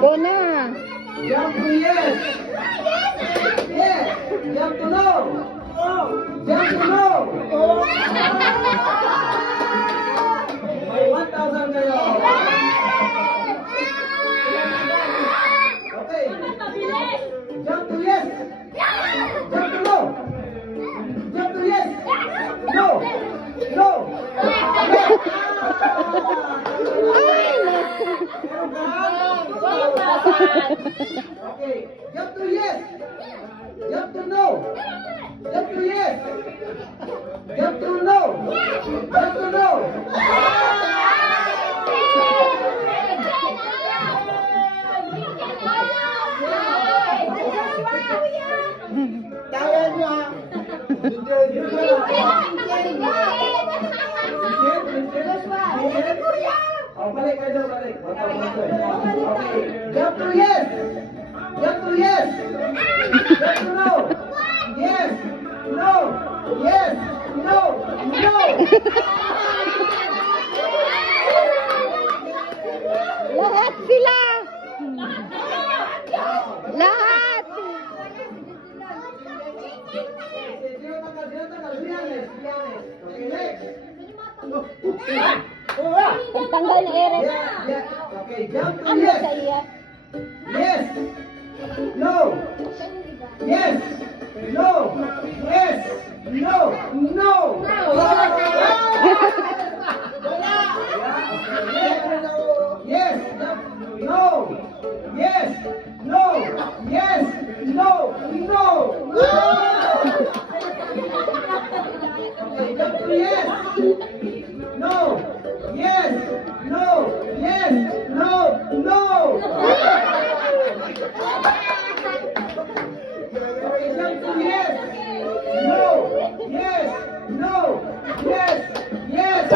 Go na. Jump to yes. Yes. Jump to no. Jump to no. May 1,000 kayo. Okay. Jump to yes. Jump to no. Jump to yes. No. No. Yes. Okay. Jump to yes. Jump to no. Jump to yes. Jump to no. Jump to no. Kaya niya. Oh, balik kayo, balik. Okay. Jump to yes. Jump to yes. Jump to no. Yes. No. Yes. No. No. Lahat sila. Lahat. Okay, next. Pagtanggal na ere. Yeah. Okay, jump to Ano yes. sa iya? Yes. No. Yes. No. Yes. No. No. Yes. No. Yes. No. Yes. No. No. Okay, jump to yes. No. Yes. No. Yes. No. No. Okay, jump to yes. No. Yes. No. Yes. Yes.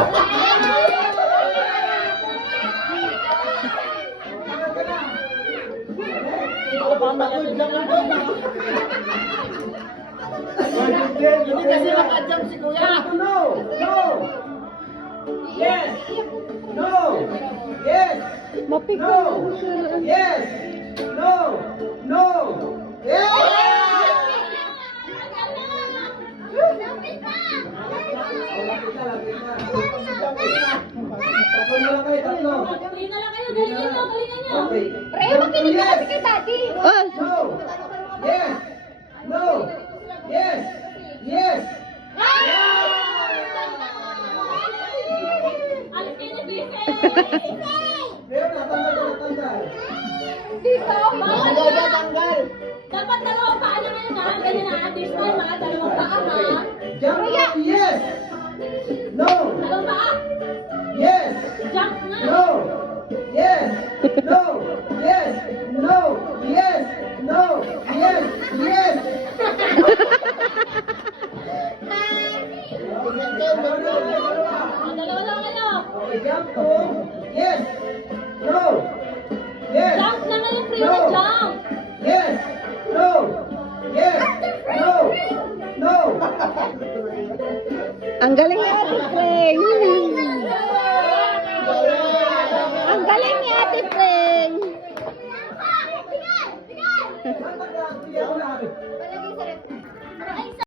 Hindi kasi nakajump si Kuya. No. No. Yes. No. Yes. Mapiko. No. Yes. No. No. Yes. Tatlo na lang kayo, tatlo. Galingan lang kayo, galingan nyo, galingan nyo. Okay. Pre, makinig ka kasi kay daddy. Oh. No. Yes. No. Yes. Yes. Ang kinibise! Pero natanggal. Dito, Ang tanggal. dapat dalawang paa na ngayon ha. Ganyan ha. This time ha, dalawang paa ha. Jump to yes. No. Dalawang paa. Yes. Jump na. No. Yes. No. Yes. No. Yes. No. Yes. Yes. Dalawa lang kayo. Okay, jump to yes. No. Yes. Jump na ngayon, pre. No. Jump. Yes. No. Yes. No. No. Ang galing ni Ate Frey. Ang galing